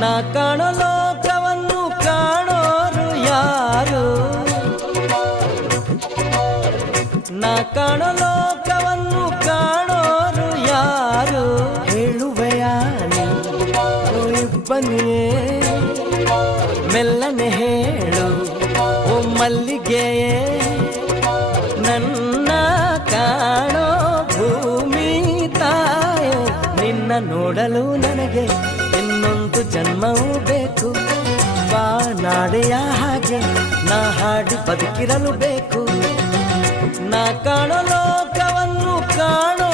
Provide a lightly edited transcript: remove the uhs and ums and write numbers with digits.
ನಾ ಕಾಣೋ ಲೋಕವನ್ನು ಕಾಣೋರು ಯಾರು, ನಾ ಕಾಣೋ ಲೋಕವನ್ನು ಕಾಣೋರು ಯಾರು, ಹೇಳುವೆಯಾ ಬನ್ನಿಯೇ ಮೆಲ್ಲನೆ ಹೇಳು ಓ ಮಲ್ಲಿಗೆಯೇ, ನನ್ನ ಕಾಣೋ ಭೂಮಿ ತಾಯೇ, ನಿನ್ನ ನೋಡಲು ನನಗೆ ಇನ್ನೊಂದು ಜನ್ಮವೂ ಬೇಕು, ಬಾನಾಡೆಯ ಹಾಗೆ ನಾ ಹಾಡಿ ಬದುಕಿರಲು ಬೇಕು, ನಾ ಕಾಣೋ ಲೋಕವನ್ನು ಕಾಣೋ